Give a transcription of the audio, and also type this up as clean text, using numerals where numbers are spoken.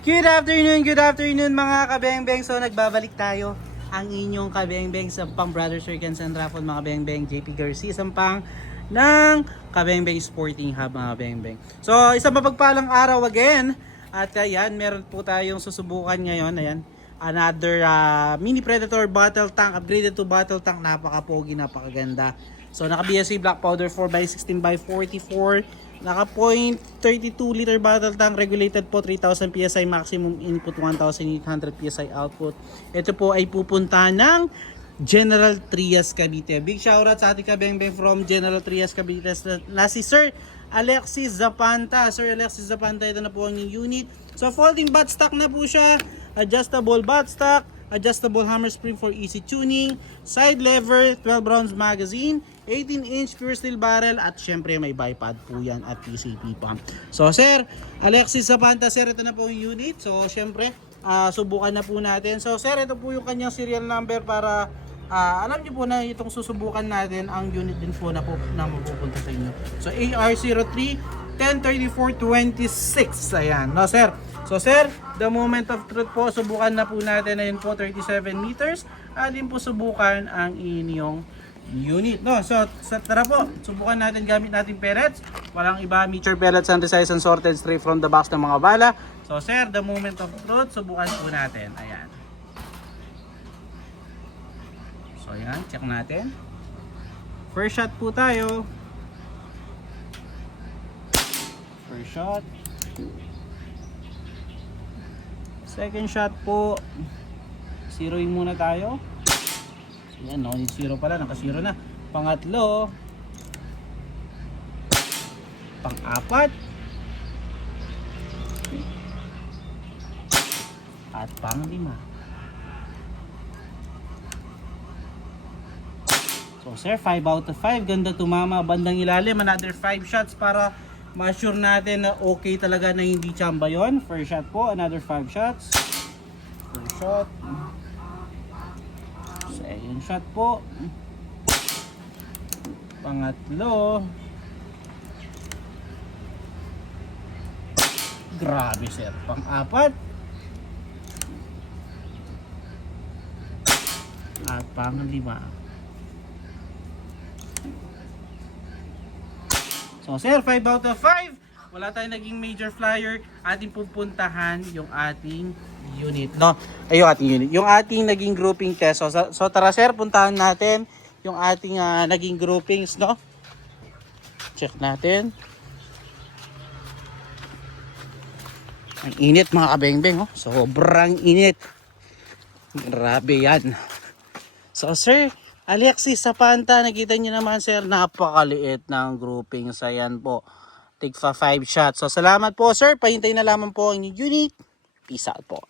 Good afternoon mga kabengbeng. So nagbabalik tayo ang inyong kabengbeng sa pang Brothers Circans and Raffle mga bengbeng, JP Garcia Sampang ng Kabengbeng Sporting Hub mga bengbeng. So isang mapagpalang araw again at ayan, meron po tayong susubukan ngayon. Ayan, another mini Predator bottle tank, upgraded to bottle tank, napaka-pogi, napakaganda. So naka BSA black powder 4x16x44, naka 0.32 liter bottle tank, regulated po 3000 PSI maximum input, 1800 PSI output. Ito po ay pupunta ng General Trias Cavite. Big shoutout sa ating kabengbeng from General Trias Cavite na si Sir Alexis Zapanta. Sir Alexis Zapanta, ito na po ang unit. So folding buttstock na po siya, adjustable buttstock, adjustable hammer spring for easy tuning, side lever, 12 rounds magazine, 18-inch pure steel barrel, at syempre may bipod po yan at PCP pump. So Sir Alexis Zapanta, sir, ito na po yung unit. So syempre subukan na po natin. So sir, ito po yung kanyang serial number para alam niyo po na itong susubukan natin ang unit din po na mapupunta sa inyo. So AR03 103426. Ayan, no sir. So sir, the moment of truth po, subukan na po natin. Ayun po, 37 meters. At din po subukan ang inyong unit. No? So tara po, subukan natin gamit natin pellets. Walang iba, mature pellets and resized and sorted straight from the box ng mga bala. So sir, the moment of truth, subukan po natin. Ayan. So ayan, check natin. First shot po tayo. First shot. Second shot po. Zeroing muna tayo. So yan, no, zero pala, naka-zero na. Pangatlo. Pang-apat. At pang-lima. So sir, 5 out of 5. Ganda tumama. Bandang ilalim. Another 5 shots para ma-sure natin na okay talaga na hindi chamba yon. First shot po, another 5 shots. First shot. Second shot po. Pangatlo. Grabe sir. Pang-apat. At pang-lima. So sir, 5 out of 5. Wala tayong naging major flyer. Ating pupuntahan yung ating unit, no? Ay, yung ating unit. Yung ating naging grouping test. So tara sir, puntahan natin yung ating naging groupings, no? Check natin. Ang init mga kabengbeng, oh. Sobrang init. Grabe yan. So sir Alexis Zapanta, nakita nyo naman sir, napakaliit ng grouping. So yan po, take 5 shots. So salamat po sir, pahintay na lamang po ang unit. Peace out po.